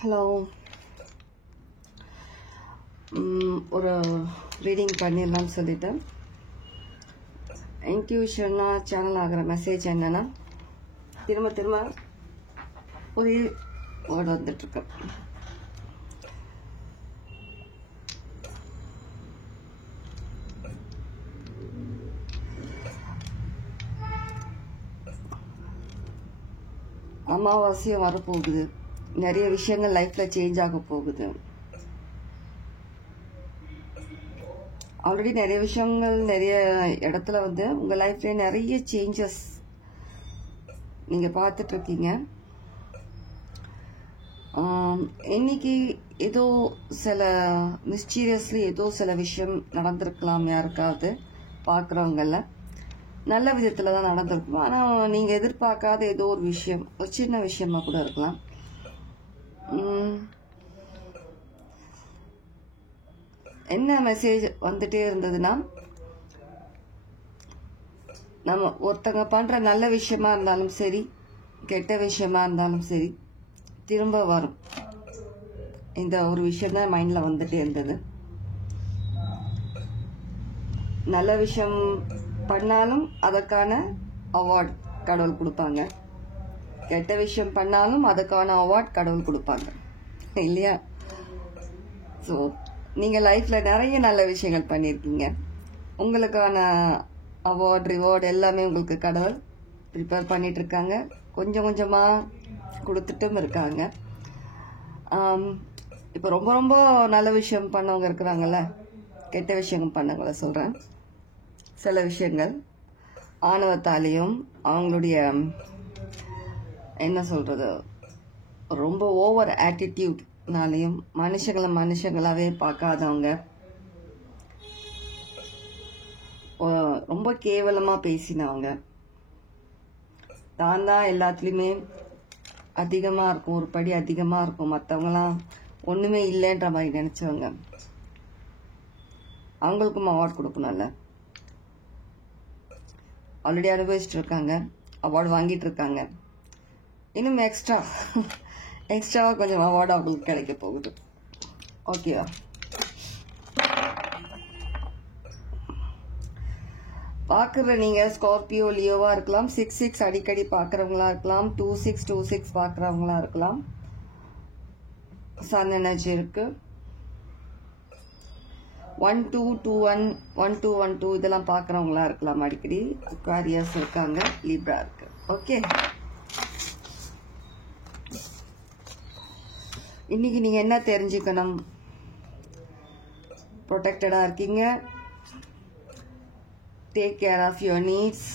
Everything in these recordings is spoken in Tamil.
ஹலோ, ஒரு ரீடிங் பண்ணிடலாம்னு சொல்லிட்டேன். இன்ட்யூஷன்னா சேனல் ஆகிற மெசேஜ் என்னன்னா, திரும்ப திரும்ப ஒரே வேர்டு வந்துட்டுருக்கு. அமாவாசையும் வரப்போகுது. நிறைய விஷயங்கள் லைஃப்ல சேஞ்ச் ஆக போகுது. ஆல்ரெடி நிறைய விஷயங்கள் நிறைய இடத்துல வந்து உங்க லைஃப்ல நிறைய சேஞ்சஸ் நீங்க பார்த்துட்டு இருக்கீங்க. இன்னைக்கு ஏதோ சில மிஸ்டீரியஸ்லி ஏதோ சில விஷயம் நடந்திருக்கலாம். யாருக்காவது பார்க்குறவங்கள நல்ல விதத்துல தான் நடந்திருக்கும். ஆனா நீங்க எதிர்பார்க்காத ஏதோ ஒரு விஷயம், ஒரு சின்ன விஷயமா கூட இருக்கலாம். என்ன மெசேஜ் வந்துட்டே இருந்ததுன்னா, நம்ம ஒருத்தங்க பண்ற நல்ல விஷயமா இருந்தாலும் சரி, கெட்ட விஷயமா இருந்தாலும் சரி, திரும்ப வரும். இந்த ஒரு விஷயம் தான் மைண்ட்ல வந்துட்டே இருந்தது. நல்ல விஷயம் பண்ணாலும் அதற்கான அவார்ட் கடவுள் கொடுப்பாங்க, கெட்ட விஷயம் பண்ணாலும் அதுக்கான அவார்ட் கடவுள் கொடுப்பாங்க இல்லையா? ஸோ நீங்கள் லைஃப்பில் நிறைய நல்ல விஷயங்கள் பண்ணியிருக்கீங்க. உங்களுக்கான அவார்ட் ரிவார்டு எல்லாமே உங்களுக்கு கடவுள் ப்ரிப்பேர் பண்ணிட்டு இருக்காங்க. கொஞ்சம் கொஞ்சமாக கொடுத்துட்டும் இருக்காங்க. இப்போ ரொம்ப ரொம்ப நல்ல விஷயம் பண்ணவங்க இருக்கிறாங்கல்ல, கெட்ட விஷயம் பண்ணவங்கள சொல்கிறேன். சில விஷயங்கள் ஆணவத்தாலேயும் அவங்களுடைய என்ன சொல்றது, ரொம்ப ஓவர் ஆட்டிடியூட்னாலையும் மனுஷங்களாவே பார்க்காதவங்க, ரொம்ப கேவலமா பேசினவங்க, தான் எல்லாத்துலயுமே அதிகமா இருக்கும், ஒரு படி அதிகமா இருக்கும், மற்றவங்களாம் ஒண்ணுமே இல்லைன்ற மாதிரி நினைச்சவங்க, அவங்களுக்கும் அவார்ட் கொடுக்கணும்ல. ஆல்ரெடி அனுபவிச்சுட்டு இருக்காங்க, அவார்டு வாங்கிட்டு இருக்காங்க. இன்னும் எக்ஸ்ட்ராவா கொஞ்சம் அவார்டு அவங்களுக்கு கிடைக்க போகுது. ஓகேவா? பாக்குற நீங்க ஸ்கார்பியோ லியோவா இருக்கலாம், 66 அடிக்கடி பாக்குறவங்களா இருக்கலாம், 26 பாக்குறவங்களா இருக்கலாம். சன் எனர்ஜி இருக்கு. 1221 1212 இதெல்லாம் பாக்குறவங்களா இருக்கலாம். அடிக்கடி அக்வாரியஸ் இருக்காங்க, லிப்ரா இருக்கு. ஓகே, இன்னைக்கு நீங்க என்ன தெரிஞ்சுக்கணும்? ப்ரொடெக்டடா இருக்கீங்க. Take care of your needs.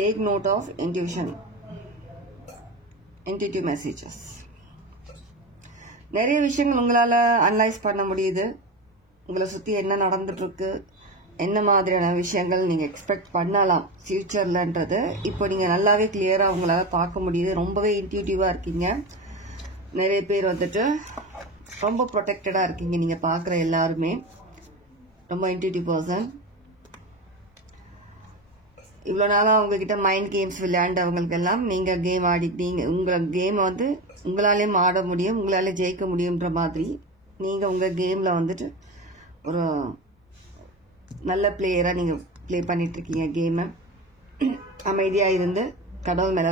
Take note of intuitive messages. நிறைய விஷயங்கள் உங்களால அனலைஸ் பண்ண முடியுது. உங்களை சுத்தி என்ன நடந்துட்டு இருக்கு, என்ன மாதிரியான விஷயங்கள் நீங்க எக்ஸ்பெக்ட் பண்ணலாம் ஃபியூச்சர்லன்றது இப்போ நீங்க நல்லாவே கிளியரா உங்களால பார்க்க முடியுது. ரொம்பவே இன்ட்யூட்டிவா இருக்கீங்க. நிறைய பேர் வந்துட்டு ரொம்ப ப்ரொடெக்டடா இருக்கீங்க. நீங்க பாக்குற எல்லாருமே ரொம்ப இன்ட்யூட்டிவ் பர்சன். இவ்வளவு நாளா உங்ககிட்ட மைண்ட் கேம்ஸ் விளையாண்டவங்களுக்கு எல்லாம் நீங்க கேம் ஆடிட்டீங்க. உங்க கேம் வந்து உங்களாலேயும் ஆட முடியும், உங்களால ஜெயிக்க முடியும்ன்ற மாதிரி நீங்க உங்க கேம்ல வந்துட்டு ஒரு நல்ல பிளேயரா நீங்க பிளே பண்ணிட்டு இருக்கீங்க கேமை. அமைதியா இருந்து கடவுள் மேல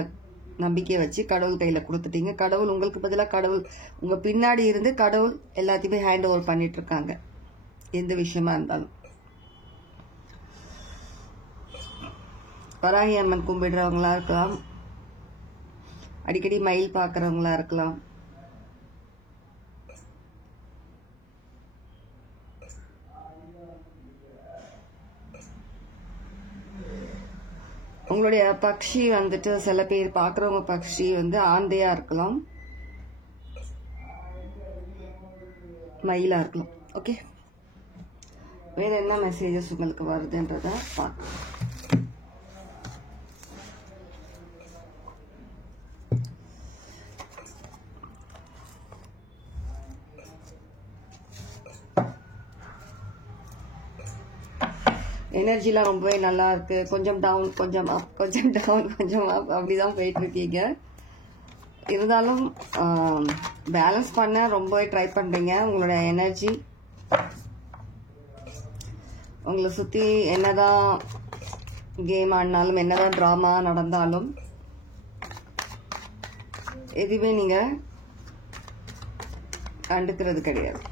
நம்பிக்கை வச்சு கடவுள் கையில கொடுத்துட்டீங்க. கடவுள் உங்களுக்கு பதிலாக கடவுள் உங்க பின்னாடி இருந்து கடவுள் எல்லாத்தையுமே ஹேண்ட் ஓவர் பண்ணிட்டு இருக்காங்க, எந்த விஷயமா இருந்தாலும். வராகி அம்மன் கும்பிடுறவங்களா இருக்கலாம், அடிக்கடி மயில் பாக்குறவங்களா இருக்கலாம், உங்களுடைய பக்ஷி வந்துட்டு சில பேர் பாக்குறவங்க பக்ஷி வந்து ஆந்தையா இருக்கலாம், மயிலா இருக்கலாம். ஓகே, வேற என்ன மெசேஜஸ் உங்களுக்கு வருதுன்றத பார்க்கலாம். எனர்ஜிலாம் ரொம்பவே நல்லா இருக்கு. கொஞ்சம் டவுன், கொஞ்சம் அப், கொஞ்சம் டவுன், கொஞ்சம் அப், அப்படிதான் போயிட்டு இருக்கீங்க. இருந்தாலும் பேலன்ஸ் பண்ண ரொம்ப ட்ரை பண்ணுறீங்க. உங்களோட எனர்ஜி உங்களை சுற்றி என்னதான் கேம் ஆடினாலும் என்னதான் ட்ராமா நடந்தாலும் எதுவுமே நீங்கள் கண்டுக்கிறது கிடையாது.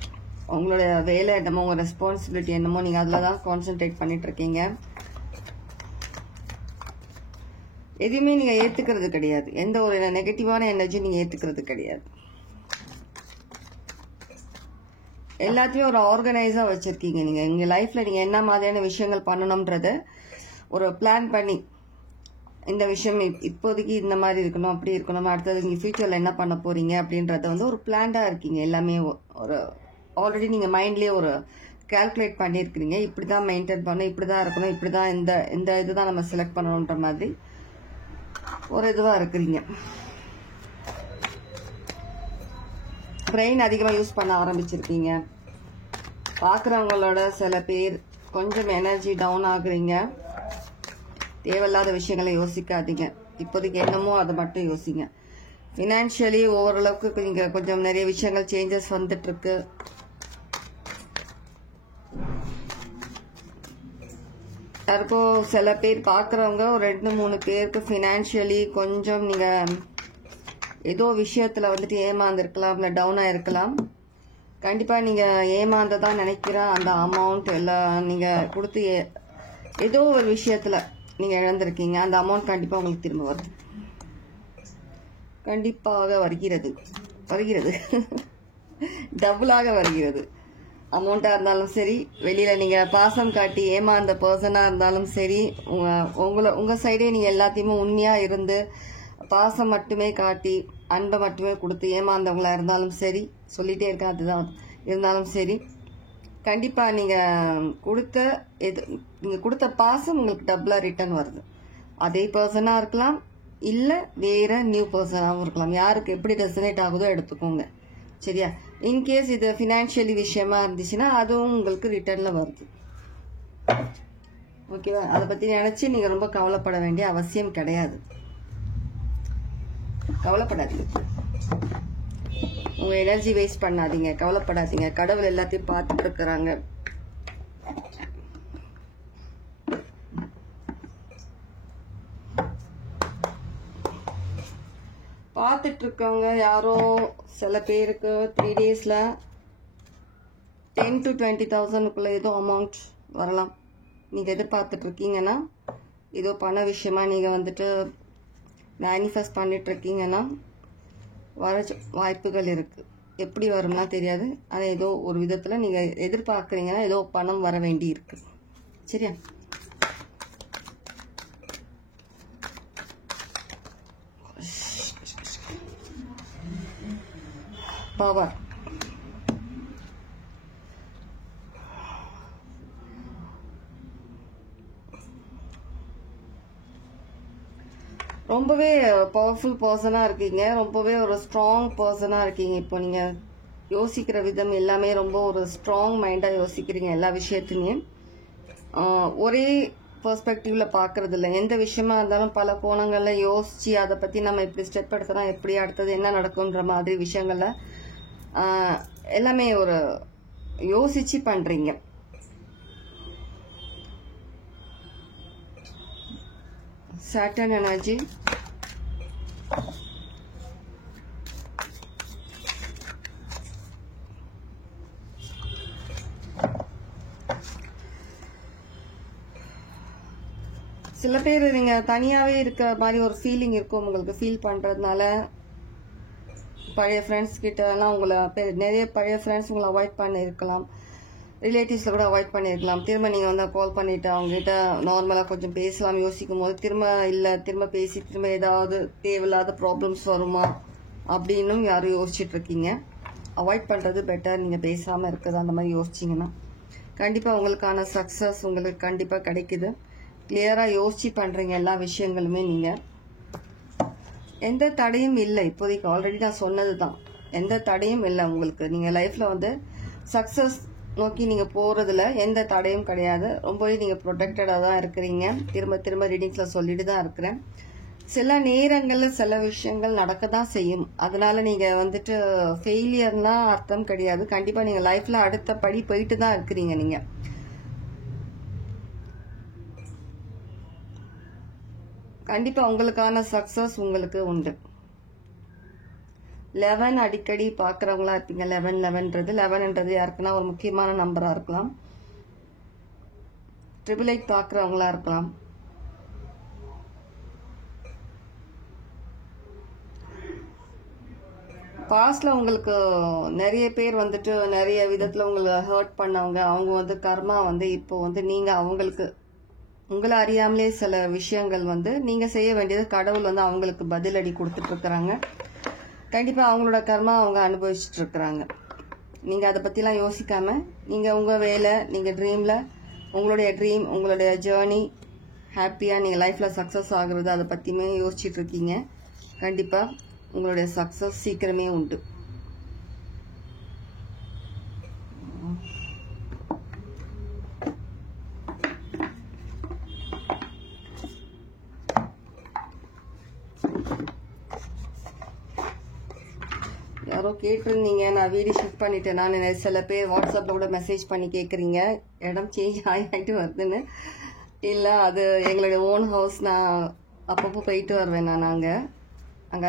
உங்களோட வேலை என்னமோ உங்கள் ரெஸ்பான்சிபிலிட்டி என்னமோ நீங்கள் அதில் தான் கான்சென்ட்ரேட் பண்ணிட்டு இருக்கீங்க. எதுவுமே நீங்கள் ஏற்றுக்கிறது கிடையாது. எந்த ஒரு நெகட்டிவான எனர்ஜி நீங்கள் ஏற்றுக்கிறது கிடையாது. எல்லாத்தையும் ஒரு ஆர்கனைஸாக வச்சுருக்கீங்க. நீங்கள் எங்கள் லைஃப்பில் நீங்கள் என்ன மாதிரியான விஷயங்கள் பண்ணணுன்றத ஒரு பிளான் பண்ணி, இந்த விஷயம் இப்போதைக்கு இந்த மாதிரி இருக்கணும், அப்படி இருக்கணும், அடுத்தது நீங்கள் ஃபியூச்சரில் என்ன பண்ண போகிறீங்க அப்படின்றத வந்து ஒரு பிளான்டாக இருக்கீங்க. எல்லாமே ஒரு ஆல்ரெடி நீங்கள் மைண்ட்லேயே ஒரு கால்குலேட் பண்ணியிருக்கிறீங்க. இப்படி தான் மெயின்டைன் பண்ணணும், இப்படி தான் இருக்கணும், இப்படி தான் இந்த இதுதான் நம்ம செலக்ட் பண்ணணுன்ற மாதிரி ஒரு இதுவாக இருக்கிறீங்க. பிரெயின் அதிகமாக யூஸ் பண்ண ஆரம்பிச்சிருக்கீங்க. பார்க்குறவங்களோட சில பேர் கொஞ்சம் எனர்ஜி டவுன் ஆகுறீங்க. தேவையில்லாத விஷயங்களை யோசிக்காதீங்க. இப்போதைக்கு என்னமோ அதை மட்டும் யோசிங்க. ஃபினான்ஷியலி ஓரளவுக்கு நீங்கள் கொஞ்சம் நிறைய விஷயங்கள் சேஞ்சஸ் வந்துட்டு இருக்கு. யாருக்கும் சில பேர் பார்க்குறவங்க ஒரு 2-3 பேருக்கு ஃபினான்ஷியலி கொஞ்சம் நீங்கள் ஏதோ விஷயத்தில் வந்துட்டு ஏமாந்துருக்கலாம், இல்லை டவுனாக இருக்கலாம். கண்டிப்பாக நீங்கள் ஏமாந்ததான் நினைக்கிற அந்த அமௌண்ட் எல்லாம் நீங்கள் கொடுத்து ஏதோ ஒரு விஷயத்தில் நீங்கள் இழந்திருக்கீங்க. அந்த அமௌண்ட் கண்டிப்பாக உங்களுக்கு திரும்ப வருது. கண்டிப்பாக வருகிறது டபுளாக வருகிறது. அமௌண்ட்டாக இருந்தாலும் சரி, வெளியில் நீங்கள் பாசம் காட்டி ஏமாந்த பர்சனாக இருந்தாலும் சரி, உங்கள் சைடே நீங்கள் எல்லாத்தையுமே உண்மையாக இருந்து பாசம் மட்டுமே காட்டி அன்பை மட்டுமே கொடுத்து ஏமாந்தவங்களா இருந்தாலும் சரி, சொல்லிகிட்டே இருக்கேன் அதுதான் இருந்தாலும் சரி, கண்டிப்பாக நீங்கள் கொடுத்த பாசம் உங்களுக்கு டபுளாக ரிட்டர்ன் வருது. அதே பர்சனாக இருக்கலாம், இல்லை வேறு நியூ பர்சனாகவும் இருக்கலாம். யாருக்கு எப்படி ரெசனேட் ஆகுதோ எடுத்துக்கோங்க. சரியா? இன்கேஸ் இது ஃபினான்ஷியலி விஷயமா இருந்துச்சுன்னா அதுவும் உங்களுக்கு ரிட்டர்னில் வருது. ஓகேவா? அதை பற்றி நினச்சி நீங்கள் ரொம்ப கவலைப்பட வேண்டிய அவசியம் கிடையாது. கவலைப்படாதீங்க. உங்கள் எனர்ஜி வேஸ்ட் பண்ணாதீங்க. கவலைப்படாதீங்க. கடவுள் எல்லாத்தையும் பார்த்துட்டு இருக்கிறாங்க. பார்த்துட்டு இருக்கவங்க யாரோ சில பேருக்கு 3 daysல 10 to 20,000க்குள்ள ஏதோ அமௌண்ட் வரலாம். நீங்கள் எதிர்பார்த்துட்டு இருக்கீங்கன்னா, ஏதோ பண விஷயமா நீங்கள் வந்துட்டு மேனிஃபெஸ்ட் பண்ணிட்டு இருக்கீங்கன்னா வர வாய்ப்புகள் இருக்குது. எப்படி வரும்னா தெரியாது. ஆனால் ஏதோ ஒரு விதத்தில் நீங்கள் எதிர்பார்க்குறீங்கன்னா ஏதோ பணம் வர வேண்டி இருக்கு. சரியா? பவர் ரொம்பவே பவர்ஃபுல் பர்சனாக இருக்கீங்க. ரொம்பவே ஒரு ஸ்ட்ராங் பர்சனாக இருக்கீங்க. இப்போ நீங்கள் யோசிக்கிற விதம் எல்லாமே ரொம்ப ஒரு ஸ்ட்ராங் மைண்டாக யோசிக்கிறீங்க. எல்லா விஷயத்துலையும் ஒரே பெர்ஸ்பெக்டிவ்ல பார்க்கறது இல்லை. எந்த விஷயமா இருந்தாலும் பல கோணங்களில் யோசிச்சு அதை பற்றி நம்ம இப்படி ஸ்டெப் எடுத்தோம்னா எப்படி அடுத்தது என்ன நடக்கும்ன்ற மாதிரி விஷயங்கள்ல எல்லாமே ஒரு யோசிச்சு பண்றீங்க. Saturn energy, சில பேர் நீங்க தனியாவே இருக்க மாதிரி ஒரு ஃபீலிங் இருக்கும் உங்களுக்கு. ஃபீல் பண்றதுனால பழைய ஃப்ரெண்ட்ஸ் கிட்ட எல்லாம் உங்களை நிறைய பழைய ஃப்ரெண்ட்ஸ் உங்களை அவாய்ட் பண்ணியிருக்கலாம். ரிலேட்டிவ்ஸில் கூட அவாய்ட் பண்ணியிருக்கலாம். திரும்ப நீங்கள் வந்து கால் பண்ணிவிட்டு அவங்ககிட்ட நார்மலாக கொஞ்சம் பேசலாம் யோசிக்கும் போது திரும்ப பேசி திரும்ப ஏதாவது தேவையில்லாத ப்ராப்ளம்ஸ் வருமா அப்படின்னும் யாரும் யோசிச்சுட்டு இருக்கீங்க. அவாய்ட் பண்ணுறது பெட்டர். நீங்கள் பேசாமல் இருக்கிறது அந்த மாதிரி யோசிச்சிங்கன்னா கண்டிப்பாக உங்களுக்கான சக்ஸஸ் உங்களுக்கு கண்டிப்பாக கிடைக்குது. கிளியராக யோசிச்சு பண்ணுறீங்க எல்லா விஷயங்களுமே. நீங்கள் எந்த தடையும் இல்லை இப்போதைக்கு. ஆல்ரெடி நான் சொன்னது தான், எந்த தடையும் இல்லை உங்களுக்கு. நீங்கள் லைஃப்பில் வந்து சக்ஸஸ் நோக்கி நீங்கள் போகிறதுல எந்த தடையும் கிடையாது. ரொம்பவே நீங்கள் ப்ரொடெக்டடாக தான் இருக்கிறீங்க. திரும்ப ரீடிங்ஸில் சொல்லிட்டு தான் இருக்கிறேன். சில நேரங்களில் சில விஷயங்கள் நடக்க தான் செய்யும். அதனால நீங்க வந்துட்டு ஃபெயிலியர்னா அர்த்தம் கிடையாது. கண்டிப்பா நீங்க லைஃப்ல அடுத்த படி போயிட்டு தான் இருக்கிறீங்க. நீங்க கண்டிப்பா உங்களுக்கான சக்சஸ் உங்களுக்கு உண்டு. 11 அடிக்கடி பாக்குறவங்களா இருப்பீங்க. 11ன்றது யாருக்குன்னா ஒரு முக்கியமான நம்பரா இருக்கலாம். 888 பாக்குறவங்களா இருக்கலாம். பாஸ்ட்ல உங்களுக்கு நிறைய பேர் வந்துட்டு நிறைய விதத்துல உங்களை ஹர்ட் பண்ணவங்க, அவங்க வந்து கர்மா வந்து இப்போ வந்து நீங்க அவங்களுக்கு உங்களை அறியாமலே சில விஷயங்கள் வந்து நீங்க செய்ய வேண்டியது கடவுள் வந்து அவங்களுக்கு பதிலடி கொடுத்துட்டு இருக்கிறாங்க. கண்டிப்பா அவங்களோட கர்மா அவங்க அனுபவிச்சுட்டு இருக்கிறாங்க. நீங்க அதை பத்திலாம் யோசிக்காம நீங்க உங்க வேலை, நீங்க ட்ரீம்ல உங்களுடைய ட்ரீம், உங்களுடைய ஜேர்னி ஹாப்பியா நீங்க லைஃப்ல சக்சஸ் ஆகுறது அதை பத்தியுமே யோசிச்சுட்டு இருக்கீங்க. கண்டிப்பா உங்களுடைய சக்சஸ் சீக்கிரமே உண்டு. யாரோ கேட்டிருந்தீங்க நான் வீடு ஷிஃப்ட் பண்ணிட்டேன். நான் சில பேர் வாட்ஸ்அப்ல கூட மெசேஜ் பண்ணி கேட்குறீங்க இடம் சேஞ்ச் ஆகிட்டு வருதுன்னு. இல்லை, அது எங்களுடைய ஓன் ஹவுஸ். நான் அப்பப்போ போயிட்டு வருவேன். நான் அங்கே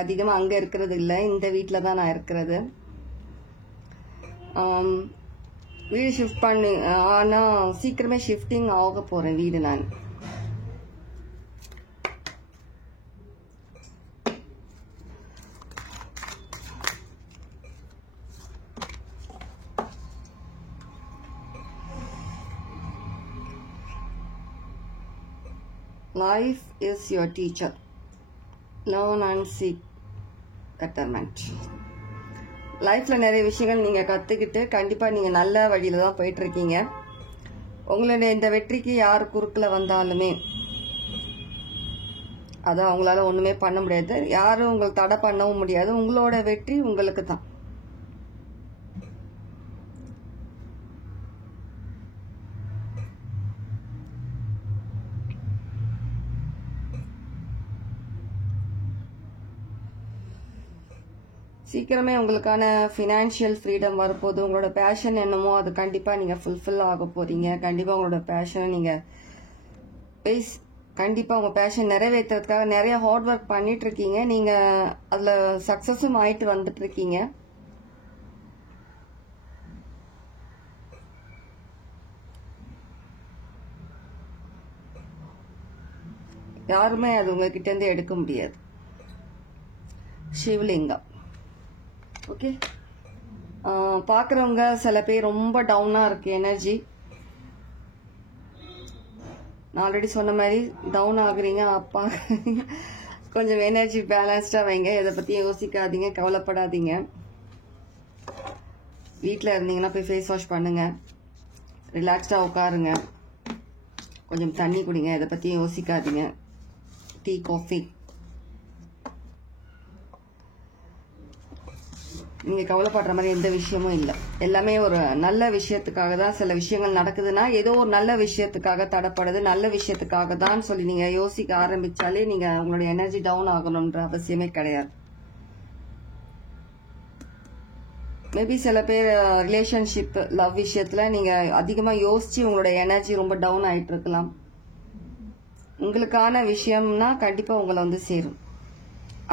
அதிகமாக அங்கே இருக்கிறது இல்லை, இந்த வீட்டில் தான் நான் இருக்கிறது. வீடு ஷிஃப்ட் பண்ணி ஆனால் சீக்கிரமே ஷிஃப்டிங் ஆக போகிறேன் வீடு. நான் Life is your teacher. Learn and seek betterment. லைஃப்ல நிறைய விஷயங்கள் நீங்க கத்துக்கிட்டு கண்டிப்பா நீங்க நல்ல வழியில தான் போயிட்டு இருக்கீங்க. உங்களுடைய இந்த வெற்றிக்கு யார் குறுக்கில் வந்தாலுமே அதை அவங்களால ஒண்ணுமே பண்ண முடியாது. யாரும் உங்களுக்கு தடை பண்ணவும் முடியாது. உங்களோட வெற்றி உங்களுக்கு தான். சீக்கிரமே உங்களுக்கான ஃபினான்ஷியல் ஃப்ரீடம் வரப்போகுது. உங்களோட பேஷன் என்னமோ அது கண்டிப்பாக நீங்கள் ஃபுல்ஃபில் ஆக போகிறீங்க. கண்டிப்பாக உங்களோட பேஷனை நீங்கள் கண்டிப்பாக உங்கள் பேஷன் நிறைவேற்றுறதுக்காக நிறைய ஹார்ட் ஒர்க் பண்ணிட்டு இருக்கீங்க. நீங்கள் அதில் சக்ஸஸும் ஆயிட்டு வந்துட்டு இருக்கீங்க. யாருமே அது உங்ககிட்டேருந்து எடுக்க முடியாது. சிவலிங்கம். ஓகே, பார்க்குறவங்க சில பேர் ரொம்ப டவுனாக இருக்கு எனர்ஜி. நான் ஆல்ரெடி சொன்ன மாதிரி டவுன் ஆகுறீங்க. அப்பா கொஞ்சம் எனர்ஜி பேலன்ஸ்டாக வைங்க. இதை பற்றி யோசிக்காதீங்க, கவலைப்படாதீங்க. வீட்டில் இருந்தீங்கன்னா போய் ஃபேஸ் வாஷ் பண்ணுங்க, ரிலாக்ஸ்டாக உட்காருங்க, கொஞ்சம் தண்ணி குடிங்க. இதை பற்றி யோசிக்காதீங்க. டீ, காஃபி நீங்க கவலைப்படுற மாதிரி எந்த விஷயமும் இல்லை. எல்லாமே ஒரு நல்ல விஷயத்துக்காக தான். சில விஷயங்கள் நடக்குதுன்னா ஏதோ ஒரு நல்ல விஷயத்துக்காக தடைப்படுது, நல்ல விஷயத்துக்காக தான் சொல்லி நீங்க யோசிக்க ஆரம்பிச்சாலே நீங்க உங்களுடைய எனர்ஜி டவுன் ஆகணும்ன்ற அவசியமே கிடையாது. மேபி சில பேர் ரிலேஷன்ஷிப், லவ் விஷயத்துல நீங்க அதிகமா யோசிச்சு உங்களுடைய எனர்ஜி ரொம்ப டவுன் ஆயிட்டு இருக்கலாம். உங்களுக்கான விஷயம்னா கண்டிப்பா உங்களை வந்து சேரும்.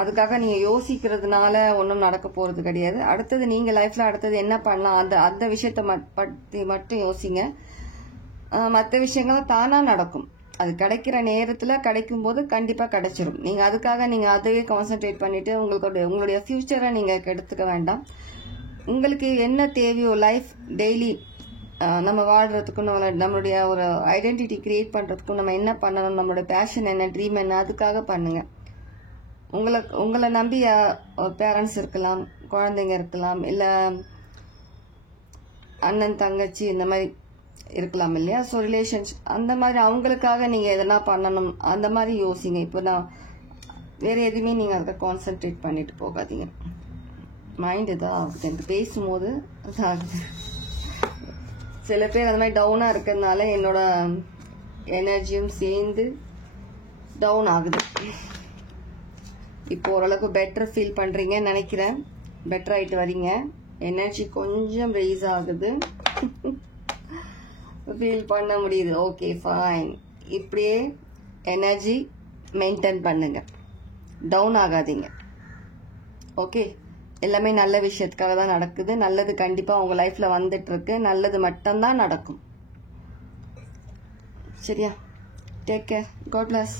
அதுக்காக நீங்க யோசிக்கிறதுனால ஒன்றும் நடக்க போறது கிடையாது. அடுத்தது நீங்க லைஃப்ல அடுத்தது என்ன பண்ணலாம் அந்த விஷயத்த பத்தி மட்டும் யோசிங்க. மற்ற விஷயங்கள் தானா நடக்கும். அது கிடைக்கிற நேரத்துல கிடைக்கும் போது கண்டிப்பா கிடைச்சிரும். நீங்க அதுக்காக நீங்க அதையே கான்சென்ட்ரேட் பண்ணிட்டு உங்களுடைய ஃபியூச்சரை நீங்க கெடுத்துக்க வேண்டாம். உங்களுக்கு என்ன தேவையோ லைஃப் டெய்லி நம்ம வாழ்றதுக்கும் நம்மளுடைய ஒரு ஐடென்டிட்டி கிரியேட் பண்றதுக்கும் நம்ம என்ன பண்ணணும், நம்மளோட பேஷன் என்ன, ட்ரீம் என்ன, அதுக்காக பண்ணுங்க. உங்களை நம்பி பேரண்ட்ஸ் இருக்கலாம், குழந்தைங்க இருக்கலாம், இல்ல அண்ணன் தங்கச்சி இந்த மாதிரி இருக்கலாம் இல்லையா. ஸோ ரிலேஷன்ஷிப் அந்த மாதிரி அவங்களுக்காக நீங்க எதனா பண்ணணும் அந்த மாதிரி யோசிங்க. இப்போ நான் வேற எதுவுமே நீங்க அதை கான்சென்ட்ரேட் பண்ணிட்டு போகாதீங்க. மைண்ட் இதாக ஆகுது எனக்கு பேசும்போது இதாகுது. சில பேர் அந்த மாதிரி டவுனா இருக்கிறதுனால என்னோட எனர்ஜியும் சேர்ந்து டவுன் ஆகுது. இப்போ ஓரளவுக்கு பெட்டர் ஃபீல் பண்ணுறீங்கன்னு நினைக்கிறேன். பெட்டர் ஆகிட்டு வரீங்க. எனர்ஜி கொஞ்சம் ரைஸ் ஆகுது. ஃபீல் பண்ண முடியுது. Okay fine. இப்படியே எனர்ஜி மெயின்டைன் பண்ணுங்க. டவுன் ஆகாதீங்க. ஓகே, எல்லாமே நல்ல விஷயத்துக்காக தான் நடக்குது. நல்லது கண்டிப்பாக உங்கள் லைஃப்பில் வந்துட்டு இருக்கு. நல்லது மட்டும்தான் நடக்கும். சரியா? Take care. God plus.